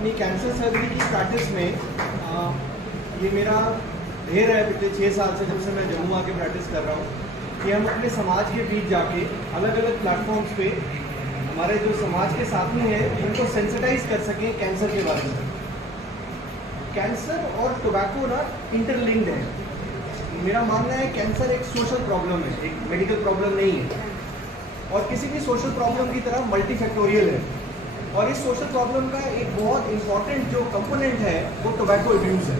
अपनी cancer surgery की practice में ये मेरा ढेर है पिछले 6 साल से, जब से मैं जम्मू आके प्रैक्टिस कर रहा हूँ कि हम अपने समाज के बीच जाके अलग अलग प्लेटफॉर्म्स पे हमारे जो समाज के साथी हैं उनको सेंसिटाइज कर सकें कैंसर के बारे में। कैंसर और टोबैको ना इंटरलिंक्ड है। मेरा मानना है कैंसर एक सोशल प्रॉब्लम है, एक मेडिकल प्रॉब्लम नहीं है, और किसी भी सोशल प्रॉब्लम की तरह मल्टीफैक्टोरियल है। और इस सोशल प्रॉब्लम का एक बहुत इंपॉर्टेंट जो कंपोनेंट है वो टोबैको अब्यूज है।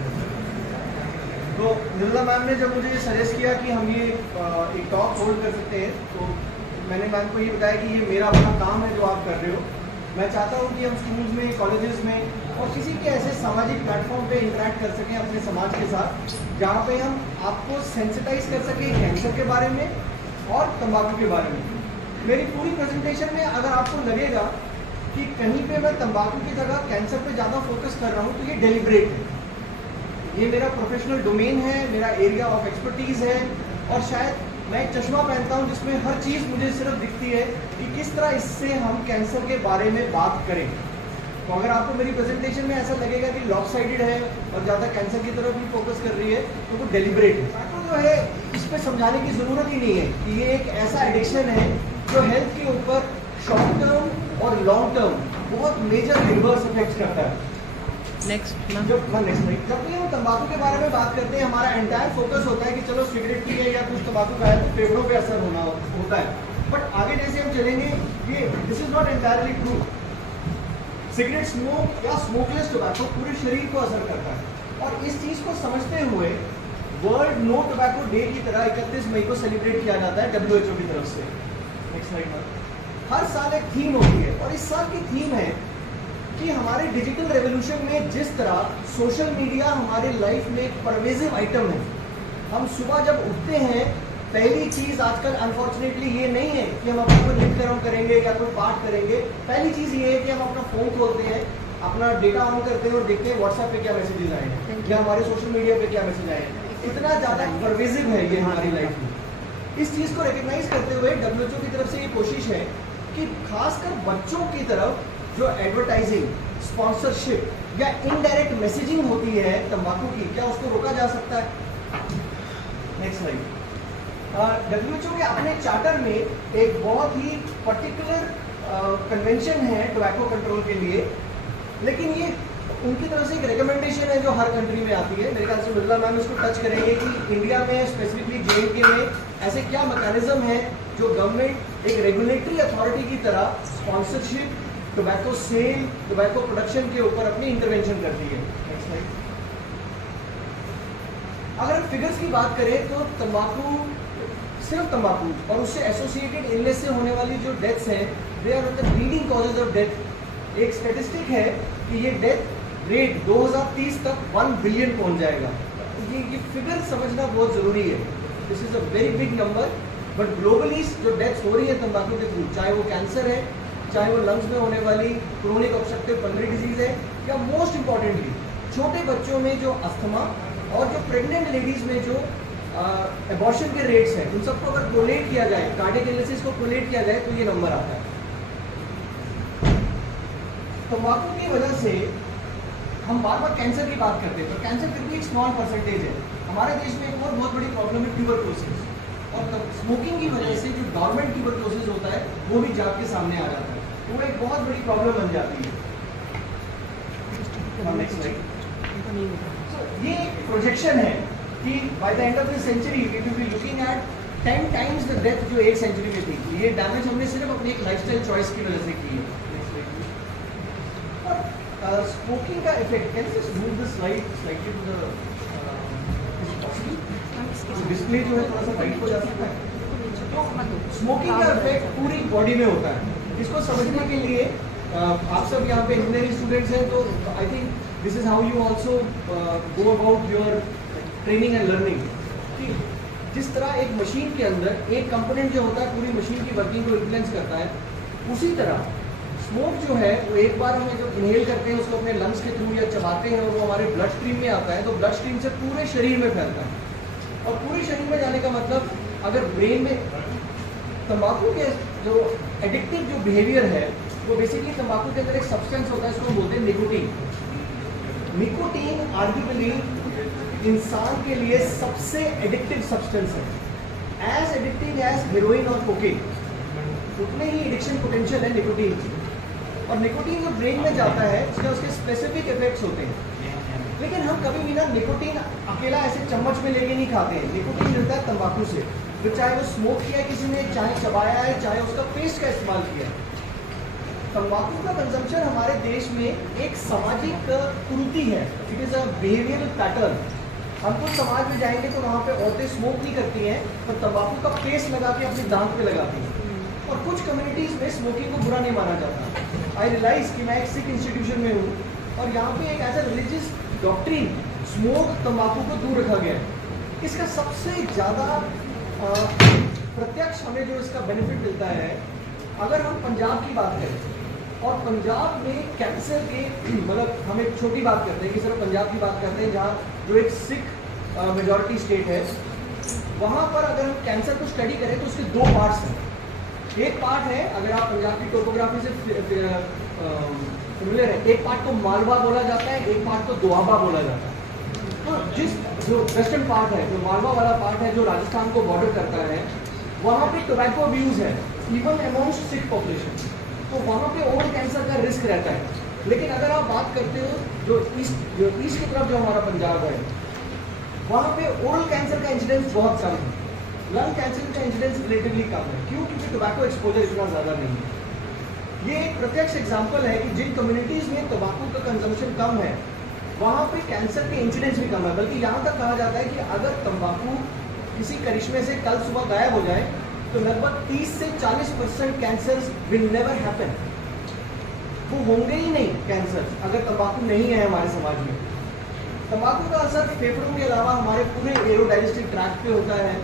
तो निर्मला मैम ने जब मुझे सजेस्ट किया कि हम ये एक टॉक होल्ड कर सकते हैं, तो मैंने मैम को ये बताया कि ये मेरा अपना काम है जो आप कर रहे हो। मैं चाहता हूँ कि हम स्कूल्स में, कॉलेजेस में और किसी के ऐसे सामाजिक प्लेटफॉर्म पे इंटरेक्ट कर सकें अपने समाज के साथ, जहाँ पे हम आपको सेंसिटाइज कर सकें कैंसर के बारे में और तंबाकू के बारे में। मेरी पूरी प्रेजेंटेशन में अगर आपको लगेगा कि कहीं पे मैं तंबाकू की जगह कैंसर पे ज़्यादा फोकस कर रहा हूँ, तो ये डेलिब्रेट है। ये मेरा प्रोफेशनल डोमेन है, मेरा एरिया ऑफ एक्सपर्टीज़ है, और शायद मैं एक चश्मा पहनता हूँ जिसमें हर चीज़ मुझे सिर्फ दिखती है कि किस तरह इससे हम कैंसर के बारे में बात करें। तो अगर आपको मेरी प्रेजेंटेशन में ऐसा लगेगा कि लॉपसाइडेड है और ज़्यादा कैंसर की तरफ भी फोकस कर रही है, तो वो डेलिब्रेट है। तो जो है इस पर समझाने की ज़रूरत ही नहीं है कि ये एक ऐसा एडिक्शन है जो हेल्थ के ऊपर शॉर्ट टर्म और लॉन्ग टर्म बहुत मेजर रिवर्स इफेक्ट्स करता है। जब भी हम तंबाकू के बारे में बात करते हैं, हमारा एंटायर फोकस होता है कि चलो सिगरेट पी है या कुछ तंबाकू खाया तो फेफड़ों पे असर होता है। बट आगे जैसे हम चलेंगे, ये this is not entirely true. Cigarette smoke या स्मोकलेस टोबैको पूरे शरीर को असर करता है, और इस चीज़ को समझते हुए वर्ल्ड नो टोबैको डे की तरह 31 मई को सेलिब्रेट किया जाता है WHO की तरफ से। नेक्स्ट स्लाइड में हर साल एक थीम होती है, और इस साल की थीम है कि हमारे डिजिटल रेवोल्यूशन में जिस तरह सोशल मीडिया हमारे लाइफ में एक परवेजिव आइटम है। हम सुबह जब उठते हैं, पहली चीज़ आजकल अनफॉर्चुनेटली ये नहीं है कि हम अपना कोई नित्य करेंगे या कोई पाठ करेंगे। पहली चीज़ ये है कि हम अपना फ़ोन खोलते हैं, अपना डेटा ऑन करते हैं और देखते हैं व्हाट्सएप पे क्या मैसेजेस आए हैं या हमारे सोशल मीडिया पे क्या मैसेज आए हैं। इतना ज़्यादा परवेजिव है ये हमारी लाइफ में। इस चीज़ को रिकग्नाइज करते हुए WHO की तरफ से ये कोशिश है कि खासकर बच्चों की तरफ जो एडवर्टाइजिंग, स्पॉन्सरशिप या इनडायरेक्ट मैसेजिंग होती है तंबाकू की, क्या उसको रोका जा सकता है। Next slide. WHO के अपने चार्टर में एक बहुत ही पर्टिकुलर कन्वेंशन है टोबैको कंट्रोल के लिए, लेकिन ये उनकी तरफ से एक रिकमेंडेशन है जो हर कंट्री में आती है। मेरे ख्याल से बिरला मैम इसको टच करेंगे कि इंडिया में स्पेसिफिकली JNK में ऐसे क्या मैकेनिज्म है जो गवर्नमेंट एक रेगुलेटरी अथॉरिटी की तरह sponsorship, tobacco sale, tobacco production के ऊपर अपनी इंटरवेंशन करती है। Next slide. अगर हम फिगर्स की बात करें तो तंबाकू, सिर्फ तंबाकू और उससे एसोसिएटेड इलनेस से होने वाली जो डेथ्स हैं, they are the leading causes of death. एक स्टैटिस्टिक है कि ये डेथ रेट 2030 तक 1 बिलियन पहुंच जाएगा। ये फिगर समझना बहुत ज़रूरी है। This is a very big number, but globally जो डेथ्स हो रही है तंबाकू के थ्रू, चाहे वो कैंसर है, चाहे वो लंग्स में होने वाली क्रोनिक ऑब्स्ट्रक्टिव पल्मोनरी डिजीज़ है, या मोस्ट इम्पॉर्टेंटली छोटे बच्चों में जो अस्थमा और जो प्रेग्नेंट लेडीज़ में जो एबॉर्शन के रेट्स हैं, उन सबको अगर कोलेट किया जाए, कार्डियक इलनेसेस को कोलेट किया जाए, तो ये नंबर आता है। तंबाकू की वजह से हम बार बार कैंसर की बात करते हैं, तो कैंसर फिर भी एक स्मॉल परसेंटेज है। हमारे देश में एक और बहुत बड़ी प्रॉब्लम है ट्यूबरक्लोसिस, और स्मोकिंग की वजह से जो डॉर्मेंट ट्यूबरक्लोसिस होता है वो भी जाग के सामने आ जाता है, तो वो एक बहुत बड़ी प्रॉब्लम बन जाती है। ये एक प्रोजेक्शन है कि by the end of this century we will be looking at 10 times the death जो एक सेंचुरी में थी। ये डैमेज हमने सिर्फ अपनी एक लाइफस्टाइल चॉइस की वजह से की है। स्मोकिंग का effect, can you just move this slide slightly to the display जो है थोड़ा सा राइट हो जा सकता है। तो स्मोकिंग का इफेक्ट पूरी बॉडी में होता है। इसको समझने के लिए आप सब यहाँ पे इंजीनियरिंग स्टूडेंट्स हैं, तो I think this is how you also go about your training and learning, कि जिस तरह एक मशीन के अंदर एक कंपोनेंट जो होता है पूरी मशीन की वर्किंग को इन्फ्लुएंस करता है, उसी तरह स्मोक जो है वो एक बार हमें जब इनहेल करते हैं उसको अपने लंग्स के थ्रू या चबाते हैं और वो हमारे ब्लड स्ट्रीम में आता है, तो ब्लड स्ट्रीम से पूरे शरीर में फैलता है। और पूरे शरीर में जाने का मतलब, अगर ब्रेन में तंबाकू के जो एडिक्टिव जो बिहेवियर है, वो बेसिकली तंबाकू के अंदर एक सब्सटेंस होता है, इसको बोलते हैं निकोटीन। निकोटीन आर्ग्यूबली इंसान के लिए सबसे एडिक्टिव सब्सटेंस है, एज एडिक्टिव एज हेरोइन और कोकेन। उतने ही एडिक्शन पोटेंशियल है निकोटीन की। और निकोटीन जो ब्रेन में जाता है उसके स्पेसिफिक इफेक्ट्स होते हैं। लेकिन हम कभी भी ना निकोटीन अकेला ऐसे चम्मच में लेके नहीं खाते हैं। निकोटीन मिलता है तंबाकू से, फिर चाहे वो स्मोक किया है किसी ने, चाहे चबाया है, चाहे उसका पेस्ट का इस्तेमाल किया है। तंबाकू का कंजम्पशन हमारे देश में एक सामाजिक कुरीति है, it is a behavioural pattern. हम कुछ समाज में जाएंगे तो वहाँ पे औरतें स्मोक नहीं करती हैं, पर तंबाकू का पेस्ट लगा के अपनी दांत पे लगाती हैं। और कुछ कम्युनिटीज़ में स्मोकिंग को बुरा नहीं माना जाता। आई रियलाइज कि मैं एक सिख इंस्टीट्यूशन में हूँ और यहाँ पे एक as a religious doctrine smoke तंबाकू को दूर रखा गया है। इसका सबसे ज़्यादा प्रत्यक्ष हमें जो इसका बेनिफिट मिलता है, अगर हम पंजाब की बात करें और पंजाब में कैंसर के मतलब हम एक छोटी बात करते हैं कि सिर्फ पंजाब की बात करते हैं जहाँ जो एक सिख मेजॉरिटी स्टेट है, वहाँ पर अगर हम कैंसर को स्टडी करें तो उसके दो पार्ट्स हैं। एक पार्ट है, अगर आप पंजाब की टोपोग्राफी से फेमिलियर है, एक पार्ट को मालवा बोला जाता है, एक पार्ट को दोआबा बोला जाता है। तो जिस जो वेस्टर्न पार्ट है, जो मालवा वाला पार्ट है जो राजस्थान को बॉर्डर करता है, वहाँ पे टोबैको अब्यूज है इवन अमॉन्ग्स्ट सिख पॉपुलेशन, तो वहाँ पे ओरल कैंसर का रिस्क रहता है। लेकिन अगर आप बात करते हो जो ईस्ट की तरफ जो हमारा पंजाब है, वहाँ पे ओरल कैंसर का इंसिडेंस बहुत कम है, लंग कैंसर का इंसिडेंस रिलेटिवली कम है। क्यों? क्योंकि टोबैको एक्सपोजर इतना ज़्यादा नहीं है। ये एक प्रत्यक्ष एग्जाम्पल है कि जिन कम्युनिटीज़ में तंबाकू का कंजम्पशन कम है वहाँ पे कैंसर के इंसिडेंस भी कम है। बल्कि यहाँ तक कहा जाता है कि अगर तंबाकू किसी करिश्मे से कल सुबह गायब हो जाए तो लगभग 30 से 40% कैंसर विल नेवर हैपन। वो होंगे ही नहीं कैंसर अगर तंबाकू नहीं है हमारे समाज में। तंबाकू का असर फेफड़ों के अलावा हमारे पूरे एरोडाइजेस्टिव ट्रैक्ट पे होता है।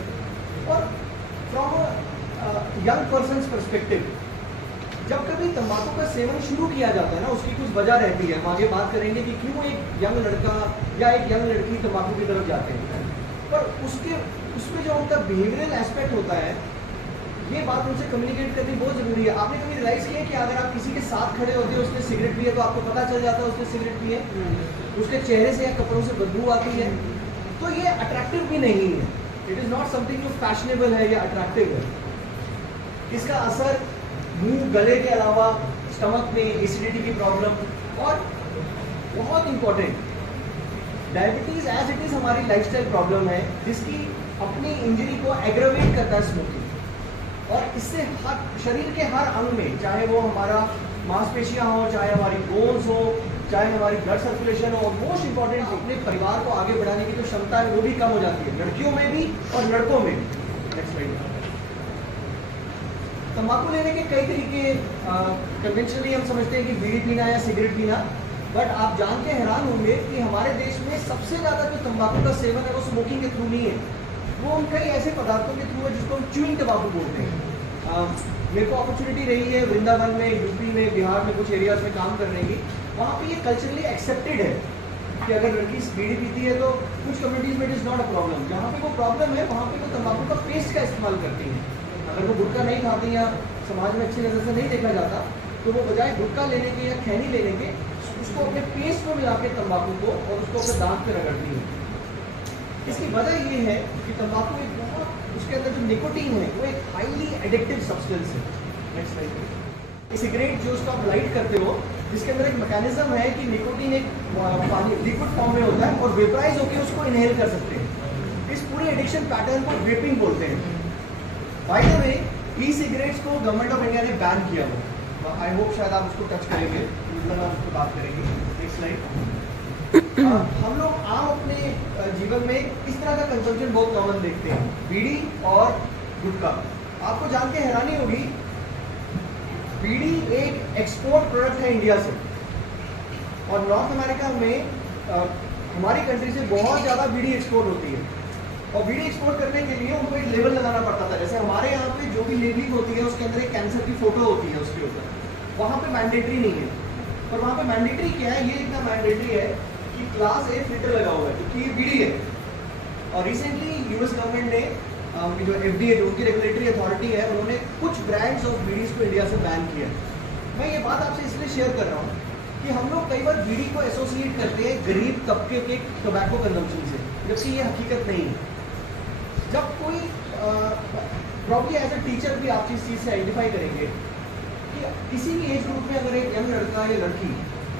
और फ्रॉम यंग पर्सनस परस्पेक्टिव, जब कभी तंबाकू का सेवन शुरू किया जाता है ना, उसकी कुछ वजह रहती है। हम आगे बात करेंगे कि क्यों एक यंग लड़का या एक यंग लड़की तंबाकू की तरफ जाते हैं, पर उसमें जो उनका बिहेवियरल एस्पेक्ट होता है, ये बात उनसे कम्युनिकेट करनी बहुत ज़रूरी है। आपने कभी रियलाइज़ किया कि अगर आप किसी के साथ खड़े होते हो, उसने सिगरेट पिए, तो आपको पता चल जाता है उसने सिगरेट पिए, उसके चेहरे से या कपड़ों से बदबू आती है, तो ये अट्रैक्टिव भी नहीं है। इट इज़ नॉट समथिंग जो फैशनेबल है या अट्रैक्टिव है। इसका असर मुंह, गले के अलावा स्टमक में एसिडिटी की प्रॉब्लम, और बहुत important diabetes as it is हमारी लाइफस्टाइल प्रॉब्लम है जिसकी अपनी इंजरी को एग्रावेट करता है स्मोकिंग। और इससे हर शरीर के हर अंग में, चाहे वो हमारा मांसपेशियाँ हो, चाहे हमारी बोन्स हो, चाहे हमारी ब्लड सर्कुलेशन हो, और मोस्ट इंपॉर्टेंट अपने परिवार को आगे बढ़ाने की जो क्षमता है वो भी कम हो जाती है, लड़कियों में भी और लड़कों में भी। Next slide. तंबाकू लेने के कई तरीके कन्वेंशनली हम समझते हैं कि बीड़ी पीना या सिगरेट पीना, बट आप जान के हैरान होंगे कि हमारे देश में सबसे ज़्यादा जो तंबाकू का सेवन है वो स्मोकिंग के थ्रू नहीं है, वो उन कई ऐसे पदार्थों के थ्रू है जिसको हम च्यूइंग टबाकू बोलते हैं। मेरे को अपॉर्चुनिटी रही है वृंदावन में, यूपी में, बिहार में कुछ एरियाज में काम करने की। वहाँ पे ये कल्चरली एक्सेप्टेड है कि अगर लड़की बीड़ी पीती है तो कुछ कम्युनिटीज़ में it is not a problem. जहाँ पे वो प्रॉब्लम है वहाँ पे वो तंबाकू का पेस्ट का इस्तेमाल करती हैं। अगर वो गुटखा नहीं खाती या समाज में अच्छी नज़र से नहीं देखा जाता, तो वो बजाय गुटखा लेने के या खैनी लेने के उसको अपने पेस्ट में मिला के तंबाकू को और उसको अपने दांत पे रगड़ती है। इसकी वजह ये है कि तंबाकू एक बहुत, उसके अंदर जो निकोटीन है वो एक हाईली एडिक्टिव सब्सटेंस है। Next slide. सिगरेट जो उसको आप लाइट करते हो, जिसके अंदर एक मैकेनिज्म है कि निकोटीन एक पानी लिक्विड फॉर्म में होता है और वेपराइज होकर उसको इनहेल कर सकते हैं। इस पूरे एडिक्शन पैटर्न को वेपिंग बोलते हैं। By the way, E cigarettes को गवर्नमेंट ऑफ इंडिया ने बैन किया हुआ। आई होप शायद आप उसको टच करेंगे, हम उसको बात करेंगे। Next slide. हम लोग आम अपने जीवन में इस तरह का कंजम्पशन बहुत कॉमन देखते हैं, बीड़ी और गुटखा। आपको जान के हैरानी होगी, बीड़ी एक एक्सपोर्ट प्रोडक्ट है इंडिया से, और नॉर्थ अमेरिका में हमारी कंट्री से बहुत ज़्यादा बीड़ी एक्सपोर्ट होती है। और बीड़ी एक्सपोर्ट करने के लिए उनको एक लेबल लगाना पड़ता था। जैसे हमारे यहाँ पे जो भी लेबलिंग होती है उसके अंदर एक कैंसर की फोटो होती है उसके ऊपर, वहाँ पे मैंडेटरी नहीं है। पर वहाँ पे मैंडेटरी क्या है, ये इतना मैंडेटरी है कि क्लास ए फिल्टर लगा हुआ है क्योंकि ये बीड़ी है। और रिसेंटली यूएस गवर्नमेंट ने जो FDA जो उनकी रेगुलेटरी अथॉरिटी है, उन्होंने कुछ ब्रांड्स ऑफ बीड़ीज को इंडिया से बैन किया। मैं ये बात आपसे इसलिए शेयर कर रहा हूँ कि हम लोग कई बार बीड़ी को एसोसिएट करते हैं गरीब तबके के टोबैको कंजम्पशन से, जबकि ये हकीकत नहीं है। जब कोई प्रॉब्ली एज ए टीचर भी आप इस चीज़ से आइडेंटिफाई करेंगे कि किसी भी एज ग्रुप में अगर एक यंग लड़का या लड़की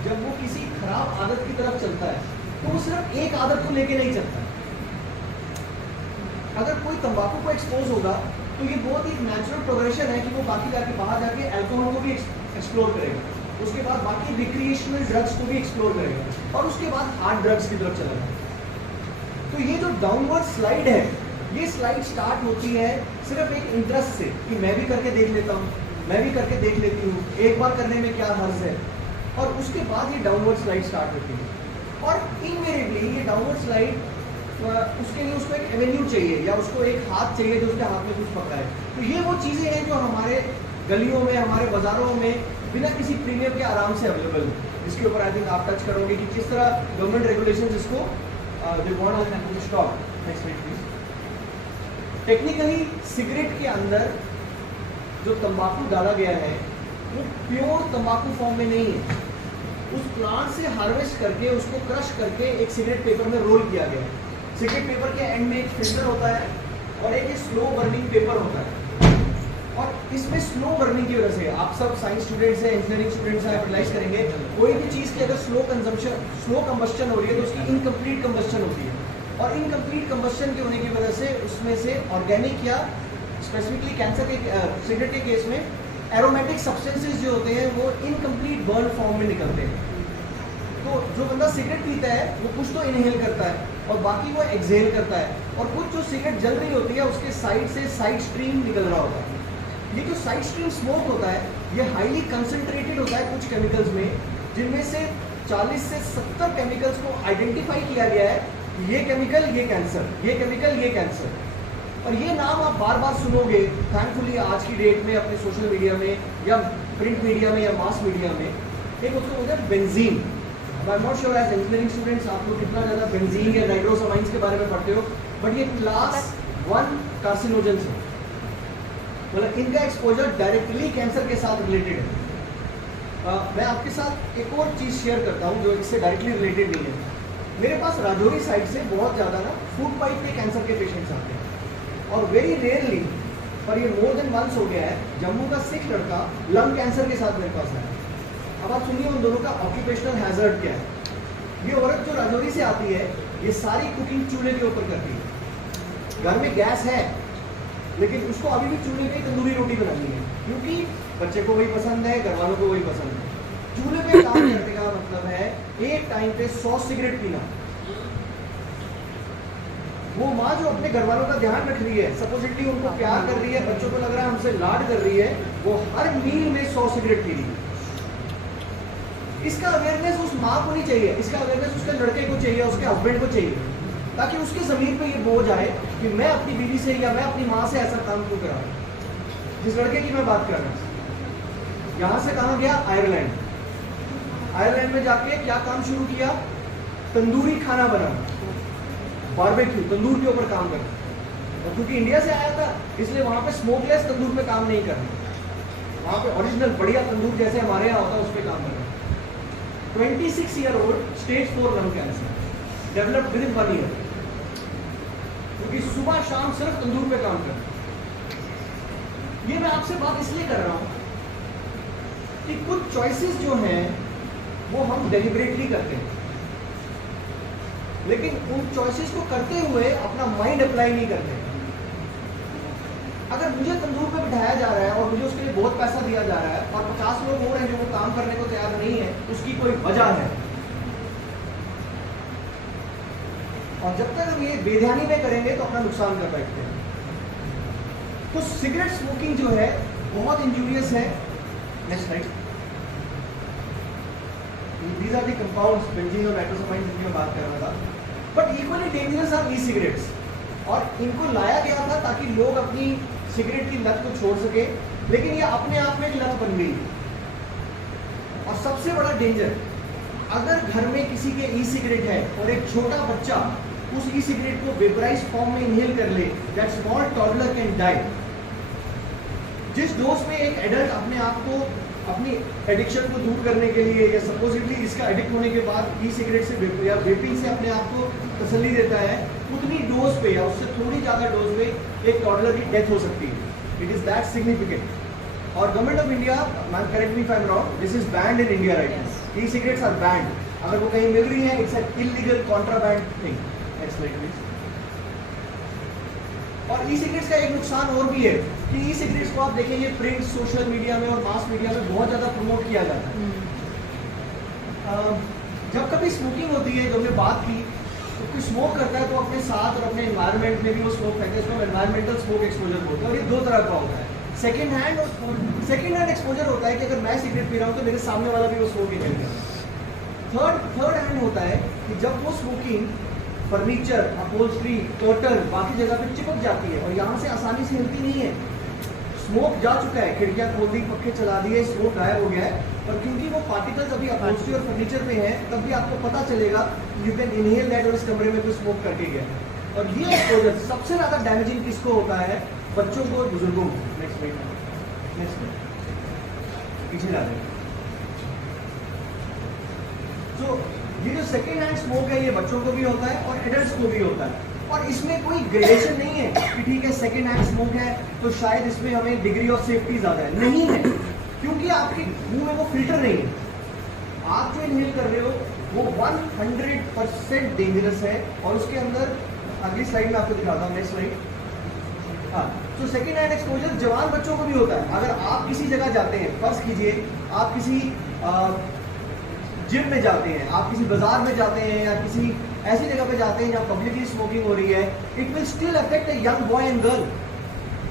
जब वो किसी खराब आदत की तरफ चलता है तो वो सिर्फ एक आदत को लेके नहीं चलता। अगर कोई तंबाकू को एक्सपोज होगा तो ये बहुत ही नेचुरल प्रोग्रेशन है कि वो बाकी जाके बाहर जाके अल्कोहल को भी एक्सप्लोर करेगा, उसके बाद बाकी रिक्रिएशनल ड्रग्स को भी एक्सप्लोर करेगा और उसके बाद हार्ड ड्रग्स की तरफ चला जाएगा। तो ये जो डाउनवर्ड स्लाइड है, ये स्लाइड स्टार्ट होती है सिर्फ एक इंटरेस्ट से कि मैं भी करके देख लेता हूँ, मैं भी करके देख लेती हूँ, एक बार करने में क्या हर्ज है, और उसके बाद ये डाउनवर्ड स्लाइड स्टार्ट होती है। और इनवेरिएबली ये डाउनवर्ड स्लाइड उसके लिए उसको एक एवेन्यू चाहिए या उसको एक हाथ चाहिए जो उसके हाथ में कुछ पकड़ा है। तो ये वो चीज़ें हैं जो हमारे गलियों में, हमारे बाज़ारों में बिना किसी प्रीमियम के आराम से अवेलेबल है, जिसके ऊपर आई थिंक आप टच करोगे कि किस तरह गवर्नमेंट रेगुलेशन इसको stop. Next slide please. Technically cigarette के अंदर जो तंबाकू डाला गया है वो प्योर तंबाकू फॉर्म में नहीं है, उस प्लांट से हार्वेस्ट करके उसको क्रश करके एक सिगरेट पेपर में रोल किया गया है। सिगरेट पेपर के एंड में एक फिल्टर होता है और एक स्लो बर्निंग पेपर होता है, और इसमें स्लो बर्निंग की वजह से आप सब साइंस स्टूडेंट्स हैं, इंजीनियरिंग स्टूडेंट्स हैं, रियलाइज करेंगे कोई भी चीज़ की अगर स्लो कंबस्शन हो रही है तो उसकी इनकम्प्लीट कंबस्शन होती है, और इनकम्प्लीट कंबस्शन के होने की वजह से उसमें से ऑर्गेनिक या स्पेसिफिकली कैंसर के सिगरेट के केस में एरोमेटिक सब्सटेंसेस जो होते हैं वो इनकम्प्लीट बर्न फॉर्म में निकलते हैं। तो जो बंदा सिगरेट पीता है वो कुछ तो इनहेल करता है और बाकी वो एक्सहेल करता है, और कुछ जो सिगरेट जल रही होती है उसके साइड से साइड स्ट्रीम निकल रहा होता है। ये जो साइड स्ट्रीम स्मोक होता है ये हाईली कंसंट्रेटेड होता है कुछ केमिकल्स में, जिनमें से 40 से 70 केमिकल्स को आइडेंटिफाई किया गया है, ये केमिकल ये कैंसर, ये केमिकल ये कैंसर। और ये नाम आप बार बार सुनोगे, थैंकफुली आज की डेट में अपने सोशल मीडिया में या प्रिंट मीडिया में या मास मीडिया में। एक उसको बोलते हैं benzene. I am not sure as engineering students आप लोग कितना ज़्यादा बेंजीन या नाइट्रोसामाइंस के बारे में पढ़ते हो, बट ये क्लास 1 कार्सिनोजेंस है, मतलब इनका एक्सपोजर डायरेक्टली कैंसर के साथ रिलेटेड है। मैं आपके साथ एक और चीज़ शेयर करता हूँ जो इससे डायरेक्टली रिलेटेड नहीं है। मेरे पास राजौरी साइड से बहुत ज़्यादा ना फूड पाइप के कैंसर के पेशेंट्स आते हैं, और वेरी रेयरली, पर ये मोर देन वंस हो गया है, जम्मू का सिख लड़का लंग कैंसर के साथ मेरे पास आया। अब आप सुनिए उन दोनों का ऑक्यूपेशनल हैजर्ड क्या है। ये औरत जो राजौरी से आती है ये सारी कुकिंग चूल्हे के ऊपर करती है, घर में गैस है लेकिन उसको अभी भी चूल्हे पे तंदूरी रोटी बनानी है, क्योंकि बच्चे को वही पसंद है, घर वालों को वही पसंद है। चूल्हे पे काम करने का मतलब है एक टाइम पे 100 सिगरेट पीना। वो माँ जो अपने घर वालों का ध्यान रख रही है, सपोजिटली उनको प्यार कर रही है, बच्चों को लग रहा है हमसे लाड कर रही है, वो हर मील में 100 सिगरेट पी रही है। इसका अवेयरनेस उस माँ को नहीं चाहिए, इसका अवेयरनेस उसके लड़के को चाहिए, उसके हस्बैंड को चाहिए, ताकि उसके ज़मीन पे ये बोझ आए कि मैं अपनी बीवी से या मैं अपनी माँ से ऐसा काम क्यों करा। जिस लड़के की मैं बात कर रहा हूँ, यहाँ से कहाँ गया, आयरलैंड। आयरलैंड में जाके क्या काम शुरू किया, तंदूरी खाना बनाना, बारबेक्यू, तंदूर के ऊपर काम करना। और क्योंकि इंडिया से आया था इसलिए वहाँ पे स्मोकलेस तंदूर पे काम नहीं करना, वहाँ पे ओरिजिनल बढ़िया तंदूर जैसे हमारे यहाँ होता है उस पर काम करना। 26 year old, stage 4 lung cancer, developed with in 1 year, क्योंकि सुबह शाम सिर्फ तंदूर पे काम करना। ये मैं आपसे बात इसलिए कर रहा हूँ कि कुछ चॉइसेस जो हैं वो हम डेलिबरेटली करते हैं, लेकिन उन चॉइसेस को करते हुए अपना माइंड अप्लाई नहीं करते। अगर मुझे तंदूर पे बिठाया जा रहा है और मुझे उसके लिए बहुत पैसा दिया जा रहा है और 50 लोग हो रहे हैं जो वो काम करने को तैयार नहीं है, उसकी कोई वजह है। और जब तक हम ये बेध्यानी में करेंगे तो अपना नुकसान कर बैठते हैं। तो सिगरेट स्मोकिंग जो है बहुत इंजूरियस है। Next slide. These are the compounds, benzene और नाइट्रोसामाइन जिनकी मैं बात कर रहा था, but equally dangerous R E cigarettes. और इनको लाया गया था ताकि लोग अपनी सिगरेट की लत को छोड़ सके, लेकिन ये अपने आप में लत बन गई। और सबसे बड़ा डेंजर, अगर घर में किसी के ई सिगरेट है और एक छोटा बच्चा उस ई सिगरेट को वेपराइज फॉर्म में इनहेल कर ले, that small toddler can die. जिस डोज में एक एडल्ट अपने आप को अपनी एडिक्शन को दूर करने के लिए या सपोजिटली इसका एडिक्ट होने के बाद ई सिगरेट से या वेपिंग से अपने आप को तसल्ली देता है, उतनी डोज पे या उससे थोड़ी ज़्यादा डोज पे एक टॉडलर की डेथ हो सकती है. It is that significant. और government of India, ma'am correct me if I am wrong, this is banned in India right now. E cigarettes are banned. अगर वो कहीं मिल रही है, it's an illegal contraband thing. Next slide please. और e cigarettes का एक नुकसान और भी है कि ई सिगरेट्स को आप देखेंगे प्रिंट, सोशल मीडिया में और मास मीडिया में बहुत ज़्यादा प्रमोट किया जाता है. जब कभी स्मोकिंग होती है, जो हमने बात की, तो कोई स्मोक करता है तो अपने साथ और अपने एनवायरनमेंट में भी वो स्मोक करते हैं. इसको एनवायरमेंटल स्मोक एक्सपोजर बोलते हैं. और ये दो तरह का होता है. सेकेंड हैंड एक्सपोजर होता है कि अगर मैं सिगरेट पी रहा हूँ तो मेरे सामने वाला भी वो स्मोक इनहेल कर रहा है. थर्ड हैंड होता है कि जब वो स्मोकिंग फर्नीचर, अपहोल्स्ट्री, टोटल बाकी जगह पे चिपक जाती है और यहाँ से आसानी से हिलती नहीं है. स्मोक जा चुका है, खिड़कियाँ खोल दी, पक्के चला दिए, स्मोक गायब हो गया है. और क्योंकि वो पार्टिकल्स अभी अपहोल्स्ट्री और फर्नीचर में है, तब भी आपको पता चलेगा यू कैन इनहेल दैट और इस कमरे में कोई स्मोक करके गया. और ये एक्सपोजर सबसे ज़्यादा डैमेजिंग किसको होता है? बच्चों को, बुजुर्गों को. नेक्स्ट पीछे जा रहे हैं. तो ये जो सेकेंड हैंड स्मोक है, ये बच्चों को भी होता है और एडल्ट्स को भी होता है. और इसमें कोई ग्रेडेशन नहीं है कि ठीक है सेकेंड हैंड स्मोक है तो शायद इसमें हमें डिग्री ऑफ सेफ्टी ज़्यादा है. नहीं है, क्योंकि आपके मुंह में वो फिल्टर नहीं है. आप जो इनहेल कर रहे हो वो 100% डेंजरस है. और उसके अंदर अगली स्लाइड में आपको दिखाता हूँ. Next slide. हाँ, तो सेकेंड हैंड एक्सपोजर जवान बच्चों को भी होता है. अगर आप किसी जगह जाते हैं, फर्ज कीजिए आप किसी जिम में जाते हैं, आप किसी बाजार में जाते हैं या किसी ऐसी जगह पे जाते हैं जहाँ पब्लिकली स्मोकिंग हो रही है, it will still affect a young boy and girl.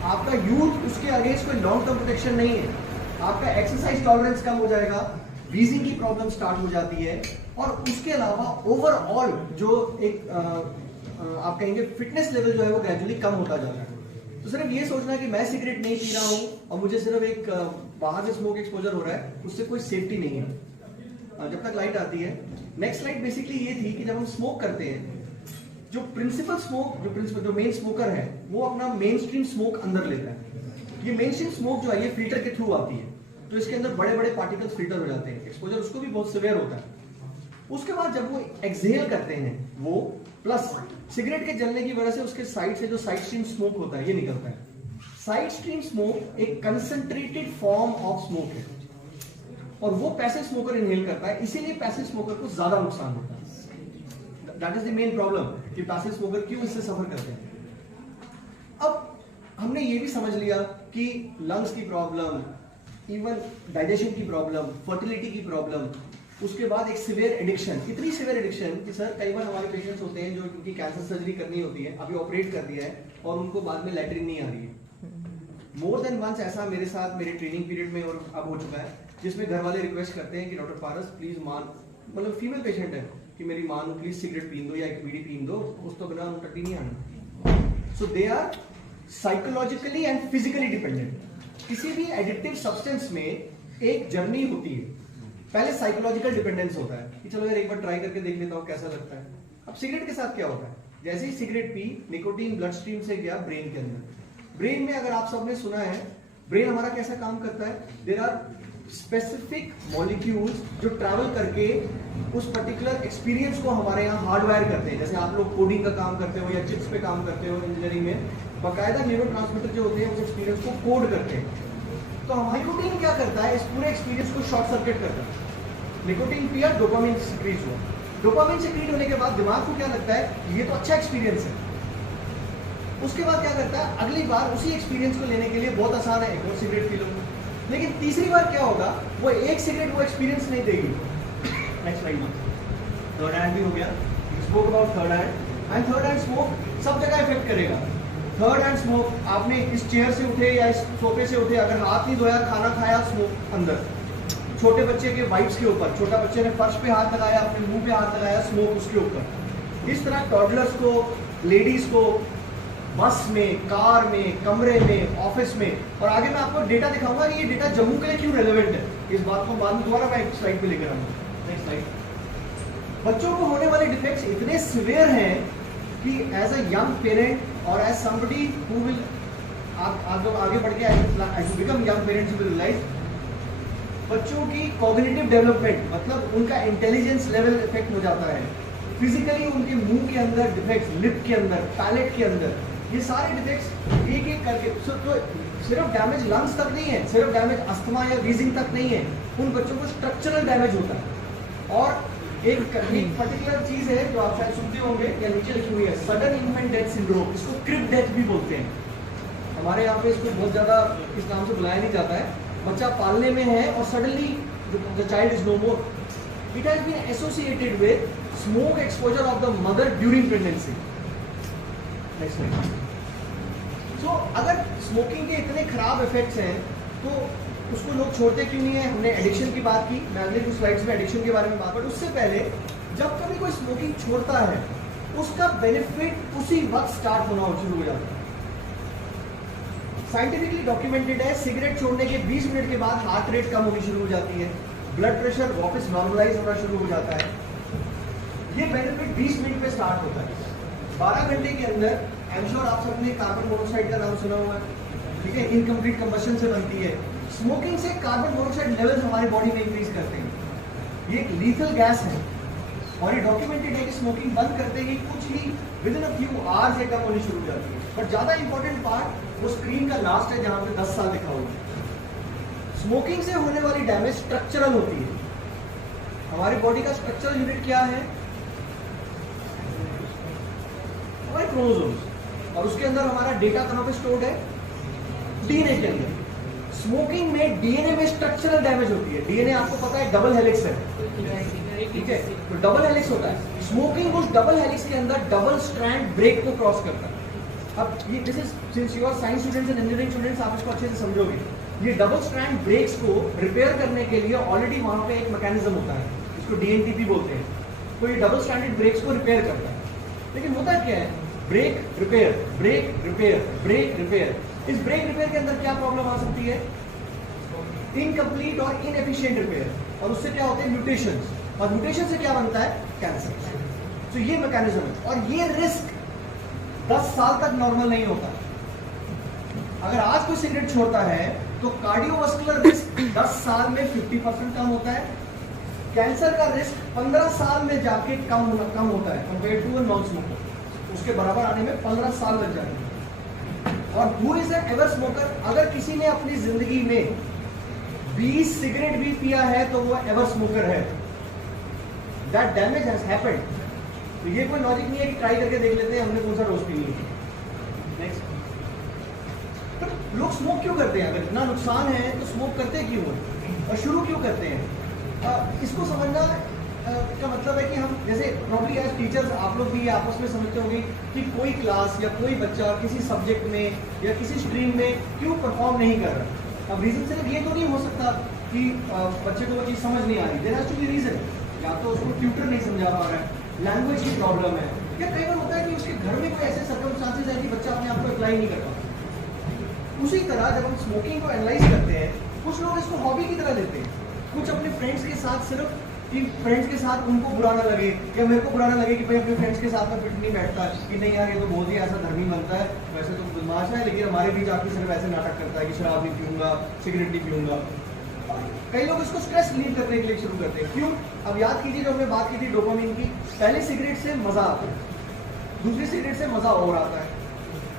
आपका यूथ उसके अगेंस्ट कोई लॉन्ग टर्म प्रोटेक्शन नहीं है. आपका एक्सरसाइज टॉलरेंस कम हो जाएगा, वीजिंग की प्रॉब्लम स्टार्ट हो जाती है. और उसके अलावा ओवरऑल जो एक आप कहेंगे फिटनेस लेवल जो है वो ग्रेजुअली कम होता जाता है. तो सिर्फ ये सोचना कि मैं सिगरेट नहीं पी रहा हूँ और मुझे सिर्फ एक बाहर से स्मोक एक्सपोजर हो रहा है, उससे कोई सेफ्टी नहीं है. जब तक लाइट आती है. नेक्स्ट स्लाइड बेसिकली ये थी कि जब हम स्मोक करते हैं, जो प्रिंसिपल स्मोक, जो मेन स्मोकर है वो अपना मेन स्ट्रीम स्मोक अंदर लेता है. ये मेन स्ट्रीम स्मोक जो है ये फिल्टर के थ्रू आती है, तो इसके अंदर बड़े बड़े पार्टिकल्स फिल्टर हो जाते हैं. एक्सपोजर उसको भी बहुत सिवियर होता है. उसके बाद जब वो एक्सहेल करते हैं, वो प्लस सिगरेट के जलने की वजह से उसके साइड से जो साइड स्ट्रीम स्मोक होता है ये निकलता है. साइड स्ट्रीम स्मोक एक कंसंट्रेटेड फॉर्म ऑफ स्मोक है और वो पैसिव स्मोकर इनहेल करता है. इसीलिए पैसिव स्मोकर को ज्यादा नुकसान होता है. That is the main problem कि पैसिव स्मोकर क्यों इससे सफर करते हैं. अब हमने ये भी समझ लिया कि लंग्स की प्रॉब्लम, इवन डाइजेशन की प्रॉब्लम, फर्टिलिटी की प्रॉब्लम, उसके बाद एक सिवियर एडिक्शन. इतनी सिवियर एडिक्शन कि सर कई बार हमारे पेशेंट्स होते हैं जो क्योंकि कैंसर सर्जरी करनी होती है, अभी ऑपरेट कर दिया है और उनको बाद में लैट्रिन नहीं आ रही है. मोर देन वंस ऐसा मेरे साथ मेरे ट्रेनिंग पीरियड में और अब हो चुका है, जिसमें घर वाले रिक्वेस्ट करते हैं कि डॉक्टर पारस प्लीज मान, मतलब फीमेल पेशेंट है कि मेरी मां को प्लीज सिगरेट पीन दो या एक बीड़ी पीन दो, उस तो बिना टट्टी नहीं आना. So they are psychologically and physically dependent. किसी भी एडिक्टिव सब्सटेंस में एक जर्नी होती है. पहले साइकोलॉजिकल डिपेंडेंस होता है कि चलो यार एक बार ट्राई करके देख लेता हूँ कैसा लगता है. अब सिगरेट के साथ क्या होता है, जैसे ही सिगरेट पी, निकोटीन ब्लड स्ट्रीम से गया ब्रेन के अंदर. ब्रेन में अगर आप सबने सुना है ब्रेन हमारा कैसा काम करता है, देयर आर स्पेसिफिक मॉलिक्यूल्स जो ट्रैवल करके उस पर्टिकुलर एक्सपीरियंस को हमारे यहाँ हार्डवायर करते हैं. जैसे आप लोग कोडिंग का काम करते हो या चिप्स पे काम करते हो इंजीनियरिंग में, बाकायदा न्यूरोट्रांसमीटर जो होते हैं उस एक्सपीरियंस को कोड करते हैं. तो निकोटीन क्या करता है, इस पूरे एक्सपीरियंस को शॉर्ट सर्किट करता है. निकोटीन पिया, डोपामिन सिक्रीट हुआ. डोपामिन सिक्रीट होने के बाद दिमाग को क्या लगता है ये तो अच्छा एक्सपीरियंस है. उसके बाद क्या करता है, अगली बार उसी एक्सपीरियंस को लेने के लिए बहुत आसान है, एक और सिगरेट पी लो. लेकिन तीसरी बार क्या होगा, वो एक सिगरेट वो एक्सपीरियंस नहीं देगी. नेक्स्ट स्लाइड में थर्ड हैंड भी हो गया. Spoke about third hand and third hand smoke सब जगह इफेक्ट करेगा. थर्ड हैंड स्मोक, आपने इस चेयर से उठे या इस सोफे से उठे, अगर हाथ नहीं धोया, खाना खाया, स्मोक अंदर. छोटे बच्चे के वाइप्स के ऊपर, छोटा बच्चे ने फर्श पे हाथ लगाया, अपने मुंह पे हाथ लगाया, स्मोक उसके ऊपर. इस तरह टॉडलर्स को, लेडीज को, बस में, कार में, कमरे में, ऑफिस में. और आगे मैं आपको डेटा दिखाऊंगा कि ये डेटा जम्मू के लिए क्यों रेलेवेंट है. इस बात को बाद में दोबारा मैं एक स्लाइड पे लेकर आऊंगा. Next slide. बच्चों को होने वाले डिफेक्ट्स इतने सिवियर हैं कि एज अ यंग पेरेंट और एज समबडी हु विल, आप लोग आगे बढ़ के as you become young parents you will realize बच्चों की कॉग्निटिव डेवलपमेंट, मतलब उनका इंटेलिजेंस लेवल इफेक्ट हो जाता है। फिजिकली उनके मुंह के अंदर डिफेक्ट्स, लिप के अंदर, पैलेट के अंदर, ये सारे डिफेक्ट्स एक एक करके, तो सिर्फ डैमेज लंग्स तक नहीं है, सिर्फ डैमेज अस्थमा या वीजिंग तक नहीं है, उन बच्चों को स्ट्रक्चरल डैमेज होता है। और एक पर्टिकुलर चीज है जो आप शायद सुनते होंगे या नीचे लिखी हुई है, सडन इन्फेंट डेथ सिंड्रोम, इसको क्रिप डेथ भी बोलते हैं। हमारे यहाँ पे इसको बहुत ज्यादा इस नाम से बुलाया नहीं जाता है। बच्चा पालने में है और suddenly the child is no more, it has been associated with smoke exposure of the mother during pregnancy. Next slide. So अगर स्मोकिंग के इतने खराब इफेक्ट्स हैं तो उसको लोग छोड़ते क्यों नहीं है? हमने एडिक्शन की बात की, मैं अगले कुछ स्लाइड्स में एडिक्शन के बारे में बात, बट उससे पहले जब कभी कोई स्मोकिंग छोड़ता है उसका बेनिफिट उसी वक्त स्टार्ट होना शुरू हो जाता है। साइंटिफिकली डॉक्यूमेंटेड है, सिगरेट छोड़ने के 20 मिनट के बाद हार्ट रेट कम होनी शुरू हो जाती है, ब्लड प्रेशर वापस नॉर्मलाइज होना शुरू हो जाता है। ये बेनिफिट 20 मिनट पे स्टार्ट होता है। 12 घंटे के अंदर आई एम श्योर आप सबने कार्बन मोनोऑक्साइड का नाम सुना हुआ है, ठीक है, इनकम्प्लीट कंबशन से बनती है। स्मोकिंग से कार्बन मोनोऑक्साइड लेवल्स हमारी बॉडी में इंक्रीज करते हैं। ये एक लीथल गैस है और ये डॉक्यूमेंटेड है कि स्मोकिंग बंद करते ही कुछ ही within a few hours ये कम होनी शुरू हो जाती है। बट ज्यादा इंपॉर्टेंट पार्ट वो स्क्रीन का लास्ट है जहां पे 10 साल लिखा हुआ है। स्मोकिंग से होने वाली डैमेज स्ट्रक्चरल होती है। हमारी बॉडी का स्ट्रक्चरल यूनिट क्या है? हमारे क्रोमोसोम्स, और उसके अंदर हमारा डेटा कहां पे स्टोर्ड है? डीएनए के अंदर। स्मोकिंग में डीएनए में स्ट्रक्चरल डैमेज होती है। डीएनए आपको पता है डबल हेलिक्स है, ठीक है, तो डबल हेलिक्स होता है। स्मोकिंग उस डबल हेलिक्स के अंदर डबल स्ट्रैंड ब्रेक को क्रॉस करता है। अब ये this is since you are science students and engineering students, आप इसको अच्छे से समझोगे। ये डबल स्ट्रैंड ब्रेक्स को रिपेयर करने के लिए ऑलरेडी वहां पे एक मैकेनिज्म होता है, इसको डीएनटीपी बोलते हैं। तो ये डबल स्ट्रैंडेड ब्रेक्स को रिपेयर करता है। लेकिन होता क्या है? Break repair, break repair, break repair. इस ब्रेक रिपेयर के अंदर क्या प्रॉब्लम आ सकती है? इनकम्प्लीट और इनएफिशिएंट रिपेयर, और उससे क्या होते हैं? म्यूटेशंस, और म्यूटेशन से क्या बनता है? कैंसर। तो ये मैकेनिज्म है, और ये रिस्क 10 साल तक नॉर्मल नहीं होता। अगर आज कोई सिगरेट छोड़ता है तो कार्डियोवास्कुलर रिस्क 10 साल में 50% कम होता है। कैंसर का रिस्क 15 साल में जाके कम होता है कंपेयर टू नॉन स्मोकर। उसके बराबर आने में 15 साल लग जाते हैं। और who is an ever smoker? अगर किसी ने अपनी जिंदगी में 20 सिगरेट भी पिया है तो वो एवर स्मोकर है। That damage has happened. तो ये कोई लॉजिक नहीं है कि ट्राई करके देख लेते हैं हमने कौन सा डोज पी लिया। नेक्स्ट, तो लोग स्मोक क्यों करते हैं? अगर इतना नुकसान है तो स्मोक करते क्यों हैं और शुरू क्यों करते हैं? इसको समझना का मतलब है कि हम जैसे प्रॉब्ली एज टीचर्स आप लोग भी आपस में समझते होंगे कि कोई क्लास या कोई बच्चा किसी सब्जेक्ट में या किसी स्ट्रीम में क्यों परफॉर्म नहीं कर रहा। अब रीजन सिर्फ ये तो नहीं हो सकता कि बच्चे को वो चीज़ समझ नहीं आ रही। There has to be reason. या तो उसको ट्यूटर नहीं समझा पा रहा है, लैंग्वेज की प्रॉब्लम है, या कई बार होता है कि उसके घर में कोई ऐसे सर्कमस्टांसेस है कि बच्चा अपने आप को अप्लाई नहीं कर पाता। उसी तरह जब हम स्मोकिंग को एनालाइज करते हैं, कुछ लोग इसको हॉबी की तरह लेते हैं। कुछ अपने फ्रेंड्स के साथ सिर्फ कि फ्रेंड्स के साथ उनको बुरा ना लगे या मेरे को बुरा ना लगे कि भाई अपने फ्रेंड्स के साथ में फिट नहीं बैठता कि नहीं यार ये तो बहुत ही ऐसा धर्मी बनता है, वैसे तो बदमाश है लेकिन हमारे बीच आके सिर्फ ऐसे नाटक करता है कि शराब नहीं पीऊंगा, सिगरेट नहीं पीऊंगा। कई लोग इसको स्ट्रेस रिलीव करने के लिए शुरू करते हैं। क्यों? अब याद कीजिए जो हमने बात की थी डोपामिन की, पहले सिगरेट से मजा आता है, दूसरी सिगरेट से मजा और आता है,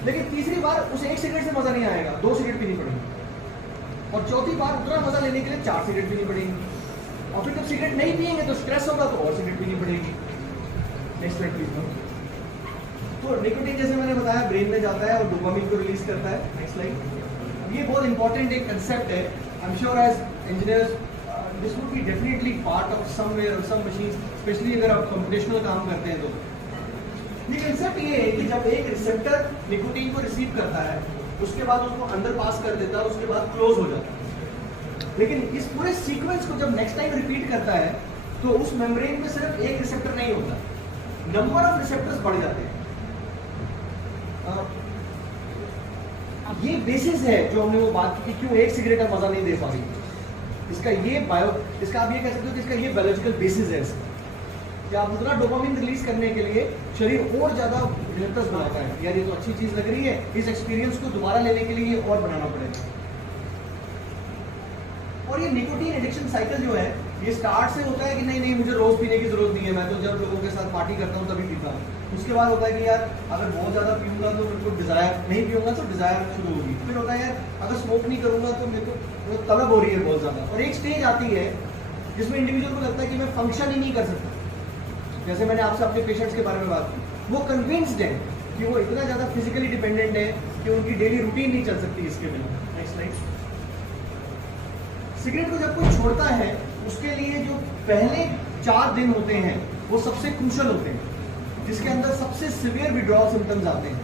लेकिन तीसरी बार उस एक सिगरेट से मजा नहीं आएगा, 2 सिगरेट पीनी पड़ेगी, और चौथी बार उतना मजा लेने के लिए 4 सिगरेट पीनी पड़ेगी, और फिर जब सिगरेट नहीं पिएंगे तो स्ट्रेस होगा तो और सिगरेट पीनी पड़ेगी। Next slide please. तो निकोटीन जैसे मैंने बताया ब्रेन में जाता है और डोपामिन को रिलीज करता है। Next slide. ये बहुत इंपॉर्टेंट एक कंसेप्ट है। I am sure as engineers this would be definitely part of somewhere और सम मशीन्स, स्पेशली अगर आप कंप्यूटेशनल काम करते हैं तो। ये कंसेप्ट ये है कि जब एक रिसेप्टर निकोटीन को रिसीव करता है उसके बाद उसको अंदर पास कर देता है, उसके बाद क्लोज हो जाता है। लेकिन इस पूरे सीक्वेंस को जब नेक्स्ट टाइम रिपीट करता है तो उस मेम्ब्रेन में सिर्फ एक रिसेप्टर नहीं होता, नंबर ऑफ रिसेप्टर्स बढ़ जाते हैं। ये बेसिस है जो हमने वो बात की क्यों एक सिगरेट का मजा नहीं दे पा रही। इसका आप ये कह सकते हो कि इसका ये बायोलॉजिकल बेसिस है कि आप उतना डोपामिन रिलीज करने के लिए शरीर और ज्यादा रिसेप्टर्स बनाता है। यार ये तो अच्छी चीज लग रही है, इस एक्सपीरियंस को दोबारा लेने के लिए और बनाना पड़ेगा। और ये निकोटीन एडिक्शन साइकिल जो है ये स्टार्ट से होता है कि नहीं मुझे रोज पीने की जरूरत नहीं है, मैं तो जब लोगों के साथ पार्टी करता हूँ तभी पीता हूँ। उसके बाद होता है कि यार अगर बहुत ज़्यादा पीऊंगा तो मेरे को डिज़ायर, नहीं पीऊंगा तो डिज़ायर शुरू होगी। फिर होता है यार अगर स्मोक नहीं करूंगा तो मेरे को तलब हो रही है बहुत ज़्यादा। और एक स्टेज आती है जिसमें इंडिविजुअल को लगता है कि मैं फंक्शन ही नहीं कर सकता। जैसे मैंने आपसे अपने पेशेंट्स के बारे में बात की, वो कन्विंस्ड है कि वो इतना ज़्यादा फिजिकली डिपेंडेंट है कि उनकी डेली रूटीन नहीं चल सकती इसके बिना। Next slide. सिगरेट को जब कोई छोड़ता है उसके लिए जो पहले 4 दिन होते हैं वो सबसे क्रूशल होते हैं, जिसके अंदर सबसे सिवियर विड्रॉल सिम्टम्स आते हैं।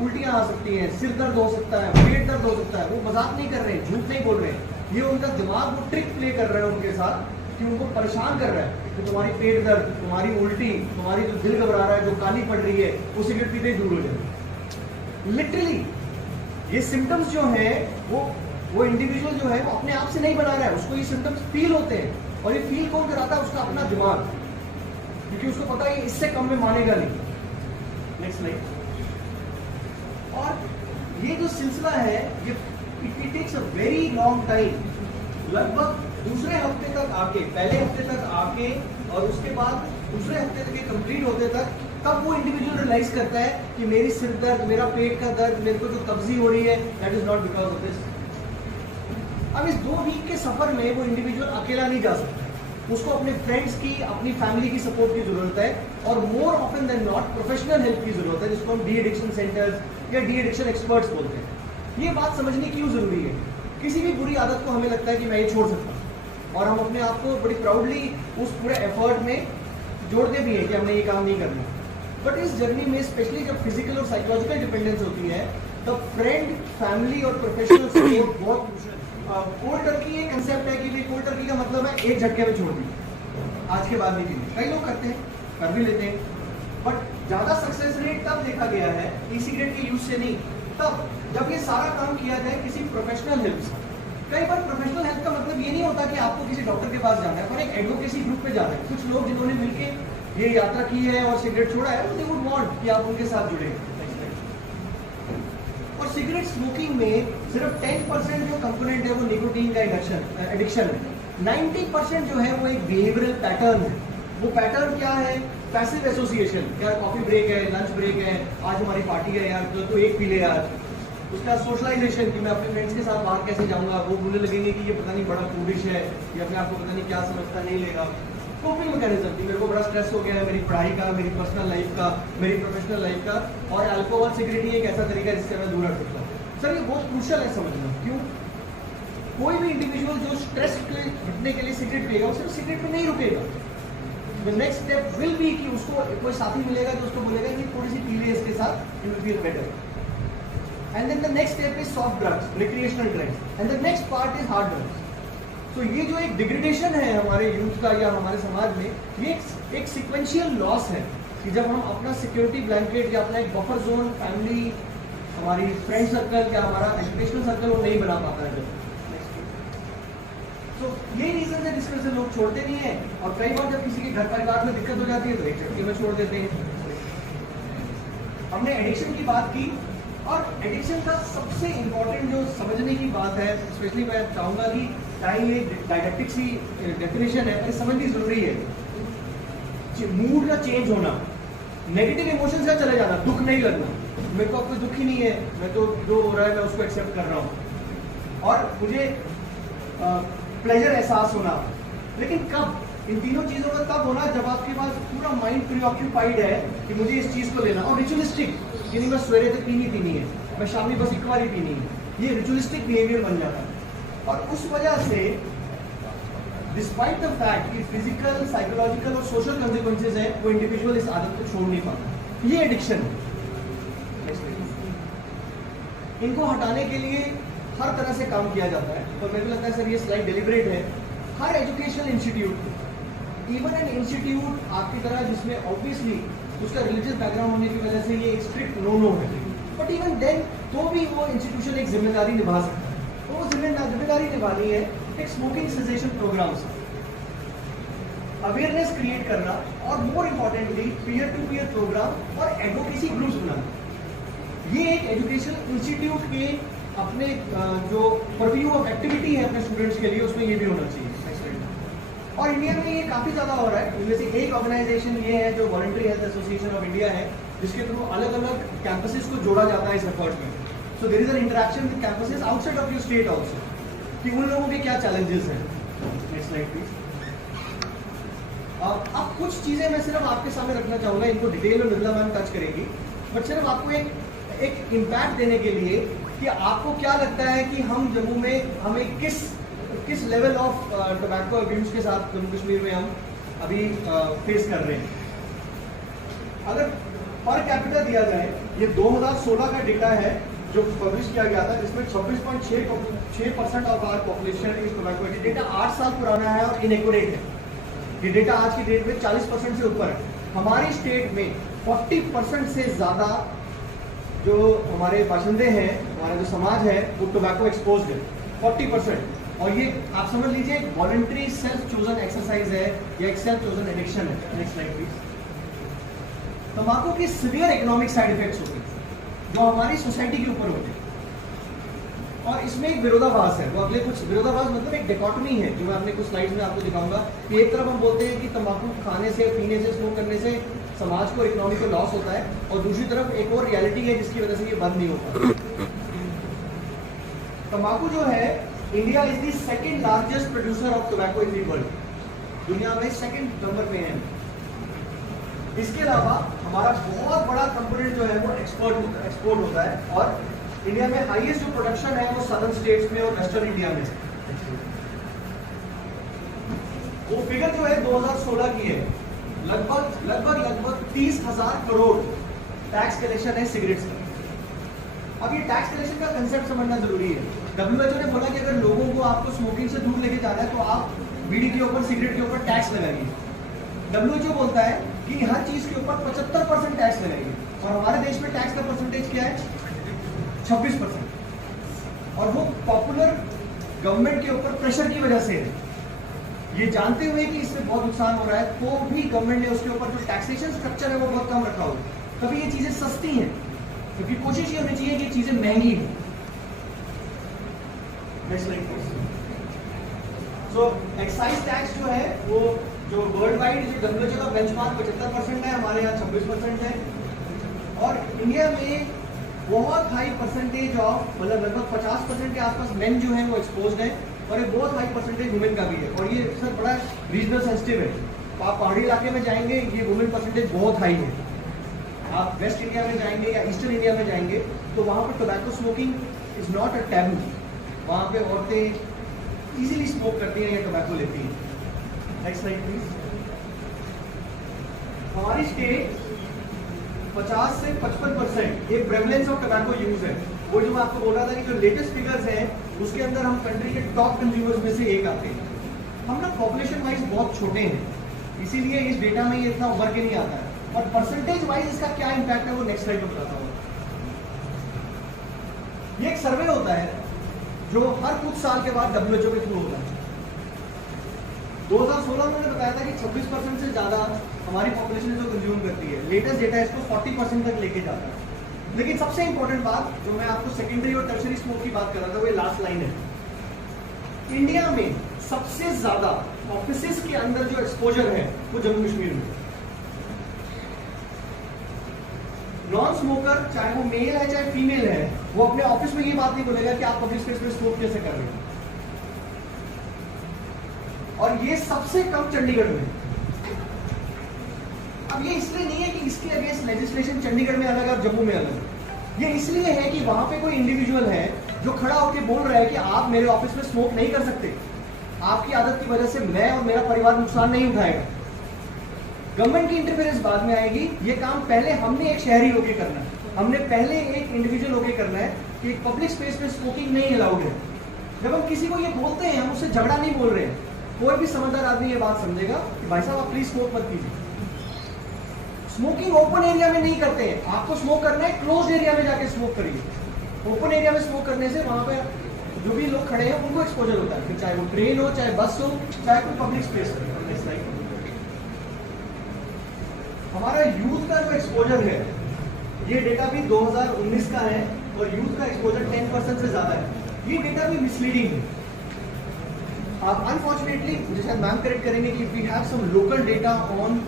उल्टियां आ सकती हैं, सिर दर्द हो सकता है, पेट दर्द हो सकता है। वो मजाक नहीं कर रहे हैं, झूठ नहीं बोल रहे हैं, ये उनका दिमाग वो ट्रिक प्ले कर रहा है उनके साथ कि उनको परेशान कर रहा है कि तुम्हारी पेट दर्द, तुम्हारी उल्टी, तुम्हारी जो दिल घबरा रहा है, जो काली पड़ रही है, वो सिगरेट पीते ही दूर हो जाए। लिटरली ये सिम्टम्स जो है वो इंडिविजुअल जो है वो अपने आप से नहीं बना रहा है, उसको ये सिम्टम्स फील होते हैं। और ये फील कौन कराता है? उसका अपना दिमाग, क्योंकि उसको पता है इससे कम में मानेगा नहीं। Next slide. और ये जो सिलसिला है ये it takes a very long time, लगभग दूसरे हफ्ते तक आके, पहले हफ्ते तक आके और उसके बाद दूसरे हफ्ते तक ये कंप्लीट होते तक तब वो इंडिविजुअल रियलाइज करता है कि मेरी सिर दर्द, मेरा पेट का दर्द, मेरे को जो कब्जी हो रही है that is not because of this. अब इस 2 वीक के सफर में वो इंडिविजुअल अकेला नहीं जा सकता, उसको अपने फ्रेंड्स की, अपनी फैमिली की सपोर्ट की जरूरत है और more often than not professional help की जरूरत है, जिसको हम डी एडिक्शन सेंटर्स या डी एडिक्शन एक्सपर्ट्स बोलते हैं। ये बात समझनी क्यों जरूरी है? किसी भी बुरी आदत को हमें लगता है कि मैं ये छोड़ सकता हूँ और हम अपने आप को बड़ी प्राउडली उस पूरे एफर्ट में जोड़ते भी हैं कि हमने ये काम नहीं करना। बट इस जर्नी में स्पेशली जब फिजिकल और साइकोलॉजिकल डिपेंडेंस होती है तब फ्रेंड, फैमिली और प्रोफेशनल सपोर्ट बहुत क्रूशियल है। कोल्ड टर्की एक कंसेप्ट है कि भाई कोल्ड टर्की का मतलब है एक झटके में छोड़ दी, आज के बाद नहीं पीनी। कई लोग करते हैं, कर भी लेते हैं, बट ज्यादा सक्सेस रेट तब देखा गया है ई सिगरेट के यूज से नहीं, तब जब ये सारा काम किया जाए किसी प्रोफेशनल हेल्प से। कई बार प्रोफेशनल हेल्प का मतलब ये नहीं होता कि आपको किसी डॉक्टर के पास जाना है, पर एक एडवोकेसी ग्रुप पे जाना है। कुछ लोग जिन्होंने मिलकर ये यात्रा की है और सिगरेट छोड़ा है, वो दे वुड वांट कि आप उनके साथ जुड़े। और सिगरेट स्मोकिंग में सिर्फ 10% जो कंपोनेंट है वो निकोटीन का एडिक्शन है। 90% जो है वो एक बिहेवियरल पैटर्न है। वो पैटर्न क्या है? पैसिव एसोसिएशन, यार कॉफी ब्रेक है, लंच ब्रेक है, आज हमारी पार्टी है यार, तो एक पी ले यार। उसका सोशलाइजेशन कि मैं अपने फ्रेंड्स के साथ बाहर कैसे जाऊंगा, वो बोलने लगेंगे कि ये पता नहीं बड़ा फूडिश है, ये अपने आप को पता नहीं क्या समझता, नहीं लेगा। कोपिंग मैकेनिज्म कि मेरे को बड़ा स्ट्रेस हो गया है मेरी पढ़ाई का, मेरी पर्सनल लाइफ का, मेरी प्रोफेशनल लाइफ का, और अल्कोहल सिगरेट ही एक ऐसा तरीका है जिससे मैं दूर हट सकता हूँ। सर ये बहुत क्रूशियल है समझना। क्यों? कोई भी इंडिविजुअल जो स्ट्रेस के हटने के लिए सिगरेट पिएगा, वो सिर्फ सिगरेट पे नहीं रुकेगा। The next step will be कि उसको कोई साथी मिलेगा जो उसको बोलेगा कि थोड़ी सी पी ले इसके साथ, you will feel better. And then the next step is soft drugs, recreational drugs, and the next part is hard drugs. तो ये जो एक डिग्रेडेशन है हमारे यूथ का या हमारे समाज में, ये एक सिक्वेंशियल लॉस है कि जब हम अपना सिक्योरिटी ब्लैंकेट या अपना एक बफर जोन, फैमिली, हमारी फ्रेंड सर्कल या हमारा एजुकेशनल सर्कल वो नहीं बना पाता है। तो ये रीजन है जिसकी वजह से लोग छोड़ते नहीं है, और कई बार जब किसी के घर परिवार में दिक्कत हो जाती है तो एक झटके में छोड़ देते हैं। हमने एडिक्शन की बात की, और एडिक्शन का सबसे इम्पोर्टेंट जो समझने की बात है, स्पेशली मैं चाहूँगा कि चाहे ये डायडेक्टिक्स की डेफिनेशन है, पर समझनी जरूरी है। मूड का चेंज होना, नेगेटिव इमोशन से चले जाना, दुख नहीं लगना, मेरे को अब कोई दुख ही नहीं है, मैं तो जो हो रहा है मैं उसको एक्सेप्ट कर रहा हूँ, और मुझे प्लेजर एहसास होना। लेकिन कब? इन तीनों चीजों का तब होना जब आपके पास पूरा माइंड प्रीऑक्यूपाइड है कि मुझे इस चीज को लेना, और रिचुअलिस्टिक कि नहीं मैं सवेरे तक पीनी है, मैं शाम में बस एक बार ही पीनी है, ये रिचुअलिस्टिक बिहेवियर बन जाता है। और उस वजह से डिस्पाइट द फैक्ट कि फिजिकल, साइकोलॉजिकल और सोशल कॉन्सिक्वेंसेज है, वो इंडिविजुअल इस आदत को छोड़ नहीं पाता। ये एडिक्शन है। इनको हटाने के लिए हर तरह से काम किया जाता है, और मेरे को लगता है सर ये स्लाइड डिलिबरेट है। हर educational institute, even an institute आपकी तरह जिसमें ऑब्वियसली उसका रिलीजियस बैकग्राउंड होने की वजह से ये एक स्ट्रिक्ट नो है, बट इवन देन तो भी वो इंस्टीट्यूशन एक जिम्मेदारी निभा सकता है। तो वो जिम्मेदारी निभानी है एक स्मोकिंग सेसेशन प्रोग्राम से अवेयरनेस क्रिएट करना, और more importantly peer to peer programme और एडवोकेसी ग्रुप्स बनाना। ये एक एजुकेशनल इंस्टीट्यूट के अपने जो परव्यू ऑफ एक्टिविटी है अपने स्टूडेंट्स के लिए उसमें ये भी होना चाहिए। और इंडिया में ये काफ़ी ज़्यादा हो रहा है। इनमें से एक ऑर्गेनाइजेशन ये है जो voluntary health association of India है, जिसके थ्रू अलग अलग कैंपसेस को जोड़ा जाता है इस एफर्ट में। So there is an interaction with campuses outside of your state also, कि उन लोगों के क्या चैलेंजेस हैं। Next slide please. अब कुछ चीज़ें मैं सिर्फ आपके सामने रखना चाहूँगा, इनको डिटेल में मृदुला मैम टच करेगी, बट सिर्फ आपको एक इम्पैक्ट देने के लिए कि आपको क्या लगता है कि हम जम्मू में हमें किस लेवल ऑफ टोबैको अब्यूज के साथ जम्मू कश्मीर में हम अभी फेस कर रहे हैं। अगर पर कैपिटा दिया जाए, ये 2016 का डेटा है जो पब्लिश किया गया था, जिसमें 26.6% of our population is tobacco. ये डेटा 8 साल पुराना है और इनएक्यूरेट है। ये डेटा आज की डेट में 40% से ऊपर है। हमारी स्टेट में 40% से ज़्यादा जो हमारे बाशिंदे हैं, हमारा जो समाज है, वो टोबैको एक्सपोज है 40%। और ये आप समझ लीजिए एक वॉलंटरी सेल्फ चोजन एक्सरसाइज है या एक सेल्फ चोजन एडिक्शन है। Next slide please. तंबाकू के सीवियर इकोनॉमिक साइड इफेक्ट्स होते हैं जो हमारी सोसाइटी के ऊपर होते हैं, और इसमें एक विरोधाभास है। वो अगले कुछ विरोधाभास मतलब एक डिकोटमी है जो मैं अपने कुछ स्लाइड्स में आपको दिखाऊंगा कि एक तरफ हम बोलते हैं कि तंबाकू खाने से, पीने से, स्मोक करने से समाज को, इकोनॉमी को लॉस होता है, और दूसरी तरफ एक और रियलिटी है जिसकी वजह से ये बंद नहीं होता। तंबाकू जो है, India is the second largest producer of tobacco in the world. दुनिया में सेकंड नंबर पे है। इसके अलावा हमारा बहुत बड़ा कंपोनेंट जो है वो एक्सपोर्ट होता है, और इंडिया में हाईएस्ट जो प्रोडक्शन है वो सदर्न स्टेट्स में और वेस्टर्न इंडिया में है। वो फिगर जो है 2016 की है, लगभग 30,000 करोड़ टैक्स कलेक्शन है सिगरेट्स का। अब ये टैक्स कलेक्शन का कंसेप्ट समझना जरूरी है। WHO ने बोला कि अगर लोगों को आपको स्मोकिंग से दूर लेके जाना है तो आप बीड़ी के ऊपर, सिगरेट के ऊपर टैक्स लगाइए। WHO बोलता है कि हर चीज के ऊपर 75% टैक्स लगाइए, और हमारे देश में टैक्स का परसेंटेज क्या है? 26%। और वो पॉपुलर गवर्नमेंट के ऊपर प्रेशर की वजह से है। ये जानते हुए कि इससे बहुत नुकसान हो रहा है, तो भी गवर्नमेंट ने उसके ऊपर जो टैक्सेशन स्ट्रक्चर है वो बहुत कम रखा हो, तभी ये चीजें सस्ती हैं, क्योंकि कोशिश ये होनी चाहिए कि चीजें महंगी हो। Next slide please. So excise tax जो है वो जो वर्ल्ड वाइड जो WHO का बेंचमार्क 75% है, हमारे यहाँ 26% है। और इंडिया में बहुत हाई परसेंटेज ऑफ, मतलब लगभग 50% के आसपास मेन जो है वो एक्सपोज्ड है, और एक बहुत हाई परसेंटेज वुमेन का भी है। और ये सर बड़ा रीजनल सेंसिटिव है। तो आप पहाड़ी इलाके में जाएंगे, ये वुमेन परसेंटेज बहुत हाई है। आप वेस्ट इंडिया में जाएंगे या ईस्टर्न इंडिया में जाएंगे तो वहाँ पर tobacco smoking is not a taboo. वहाँ पे औरतें इजीली स्मोक करती हैं या टोबैको लेती हैं। Next slide please. हमारी स्टेट 50 से 55% ये प्रेवलेंस ऑफ टोबैको यूज है। वो जो मैं आपको बोल रहा था कि जो लेटेस्ट फिगर्स हैं उसके अंदर हम कंट्री के टॉप कंज्यूमर्स में से एक आते हैं। हम ना पॉपुलेशन वाइज बहुत छोटे हैं, इसीलिए इस डेटा में ये इतना उभर के नहीं आता है, और परसेंटेज वाइज इसका क्या इम्पैक्ट है वो नेक्स्ट स्लाइड में बताता हूँ। ये एक सर्वे होता है जो हर कुछ साल के बाद WHO के थ्रू होता है। 2016 में मैंने बताया था कि 26% से ज्यादा हमारी पॉपुलेशन जो कंज्यूम करती है। लेटेस्ट डेटा इसको 40% तक लेके जाता है। लेकिन सबसे इंपॉर्टेंट बात जो मैं आपको सेकेंडरी और टर्शरी स्मोक की बात कर रहा था, वो लास्ट लाइन है। इंडिया में सबसे ज्यादा ऑफिसेस के अंदर जो एक्सपोजर है वो जम्मू कश्मीर में। नॉन स्मोकर, चाहे वो मेल है चाहे फीमेल है, वो अपने ऑफिस में ये बात नहीं बोलेगा कि आप पब्लिक स्पेस में स्मोक कैसे कर रहे हो। और ये सबसे कम चंडीगढ़ में। अब ये इसलिए नहीं है कि इसके अगेंस्ट लेजिस्लेशन चंडीगढ़ में अलग और जम्मू में अलग। ये इसलिए है कि वहां पे कोई इंडिविजुअल है जो खड़ा होकर बोल रहा है कि आप मेरे ऑफिस में स्मोक नहीं कर सकते, आपकी आदत की वजह से मैं और मेरा परिवार नुकसान नहीं उठाएगा। गवर्नमेंट की इंटरफेरेंस बाद में आएगी। ये काम पहले हमने एक शहरी होके करना है, हमने पहले एक इंडिविजुअल होके करना है कि पब्लिक स्पेस में स्मोकिंग नहीं अलाउड है। जब हम किसी को ये बोलते हैं, हम उससे झगड़ा नहीं बोल रहे हैं। कोई भी समझदार आदमी ये बात समझेगा कि भाई साहब आप प्लीज स्मोक मत कीजिए। स्मोकिंग ओपन एरिया में नहीं करते हैं, आपको स्मोक करना है क्लोज एरिया में जाके स्मोक करिए। ओपन एरिया में स्मोक करने से वहां पे जो भी लोग खड़े हैं उनको एक्सपोजर होता है, फिर चाहे वो ट्रेन हो, चाहे बस हो, चाहे कोई पब्लिक स्पेस हो। हमारा यूथ का जो एक्सपोजर है, ये डेटा भी 2019 का है, और यूथ का एक्सपोजर 10% से ज़्यादा है। ये डेटा भी मिसलीडिंग है। अनफॉर्चुनेटली जैसे मैम करेक्ट करेंगे कि we have some local data on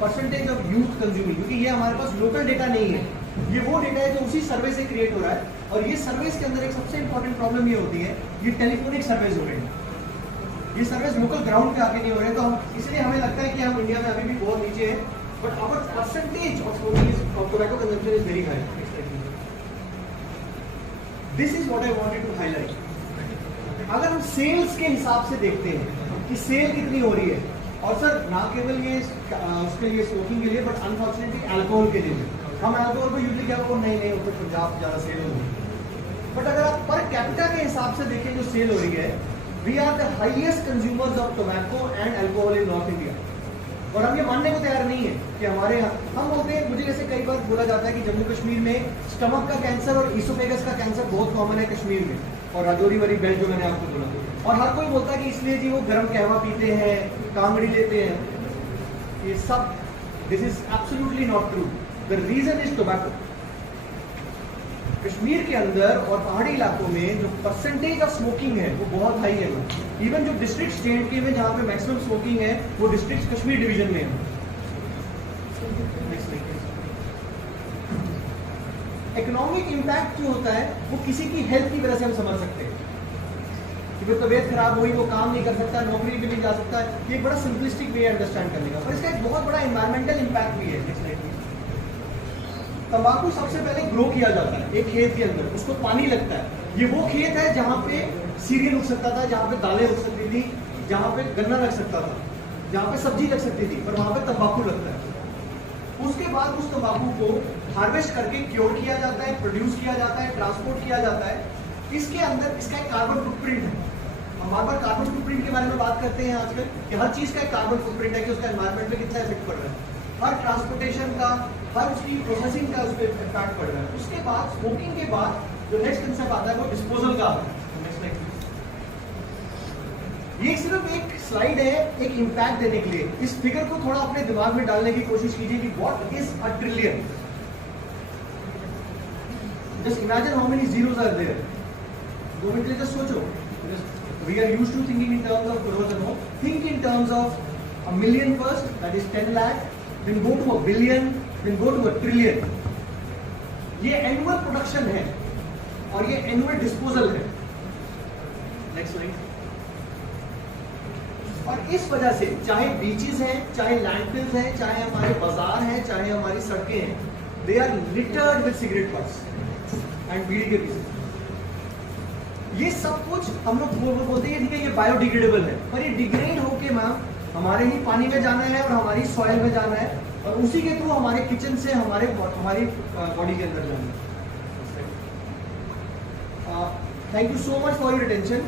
percentage of youth consuming, क्योंकि ये हमारे पास लोकल डेटा नहीं है, ये वो डेटा है जो उसी सर्वे से क्रिएट हो रहा है। और ये सर्वेस के अंदर एक सबसे इंपॉर्टेंट प्रॉब्लम ये होती है, ये टेलीफोनिक सर्वेज हो रहे हैं, ये सर्वेस लोकल ग्राउंड पे आके नहीं हो रहे हैं। तो हम इसलिए हमें लगता है कि हम इंडिया में अभी भी बहुत नीचे है, but our percentage of tobacco consumption is very high. This is what I wanted to highlight. अगर हम सेल्स के हिसाब से देखते हैं कि सेल कितनी हो रही है, और सर ना केवल ये उसके लिए स्मोकिंग के लिए, बट अनफॉर्चुनेटली अल्कोहल के लिए भी, हम अल्कोहल को यूजली क्या वो नहीं तो पंजाब ज़्यादा सेल हो रही है, बट अगर आप पर कैपिटा के हिसाब से देखें जो सेल हो रही है, we are the highest consumers of tobacco and alcohol in north India. और हम ये मानने को तैयार नहीं है कि हमारे यहाँ, हम बोलते हैं, मुझे जैसे कई बार बोला जाता है कि जम्मू कश्मीर में स्टमक का कैंसर और इसोफेगस का कैंसर बहुत कॉमन है कश्मीर में, और राजौरी वाली बेल्ट जो मैंने आपको बोला, और हर कोई बोलता है कि इसलिए जी वो गर्म कहवा पीते हैं, कांगड़ी लेते हैं। ये सब, this is absolutely not true. The reason is tobacco. Kashmir के अंदर और पहाड़ी इलाकों में जो परसेंटेज ऑफ स्मोकिंग है वो बहुत हाई है। इवन जो डिस्ट्रिक्ट स्टेट के में जहाँ पे मैक्सिमम स्मोकिंग है वो डिस्ट्रिक्ट कश्मीर डिवीजन में है। इकोनॉमिक इम्पैक्ट जो होता है वो किसी की हेल्थ की वजह से हम समझ सकते हैं कि वो तबीयत खराब हुई, वो काम नहीं कर सकता, नौकरी पे नहीं जा सकता। ये एक बड़ा सिंपलिस्टिक वे अंडरस्टैंड करने का, और इसका एक बहुत बड़ा एनवायरमेंटल इम्पैक्ट भी है। तंबाकू सबसे पहले ग्रो किया जाता है एक खेत के अंदर, उसको पानी लगता है। ये वो खेत है जहाँ पे सीरियल उग सकता था, जहाँ पे दालें उग सकती थी, जहाँ पे गन्ना लग सकता था, जहाँ पे सब्जी लग सकती थी, पर वहाँ पे तंबाकू लगता है। उसके बाद उस तंबाकू को हार्वेस्ट करके क्योर किया जाता है, प्रोड्यूस किया जाता है, ट्रांसपोर्ट किया जाता है। इसके अंदर इसका एक कार्बन फुटप्रिंट है। हम बार बार कार्बन फुटप्रिंट के बारे में बात करते हैं आजकल कि हर चीज़ का एक कार्बन फुटप्रिंट है कि उसका एनवायरमेंट पे कितना इफेक्ट पड़ रहा है, हर ट्रांसपोर्टेशन का, हर उसकी प्रोसेसिंग का उस पर इम्पैक्ट पड़ रहा है। उसके बाद स्मोकिंग के बाद जो नेक्स्ट कंसेप्ट आता है वो डिस्पोजल का आता है। ये सिर्फ एक स्लाइड है एक इम्पैक्ट देने के लिए। इस फिगर को थोड़ा अपने दिमाग में डालने की कोशिश कीजिए कि what is a trillion. Just imagine how many zeros are there. 2 minute के लिए जस्ट सोचो। We are used to thinking in terms of crore and all, think in terms of a million first, that is 10 lakh, then go to a billion, then go to a trillion। ये annual production है और ये annual disposal है। Next slide. और इस वजह से चाहे बीचेस हैं, चाहे लैंडफिल्स हैं, चाहे हमारे बाजार हैं, चाहे हमारी सड़कें हैं, they are littered with cigarette butts and beedi के पीसेस। ये सब कुछ हम लोग बोलते हैं ठीक है ये बायोडिग्रेडेबल है, पर ये डिग्रेड होके मैम हमारे ही पानी में जाना है और हमारी सॉइल में जाना है, और उसी के थ्रू हमारे किचन से हमारी बॉडी के अंदर जाना है। Thank you so much for your attention.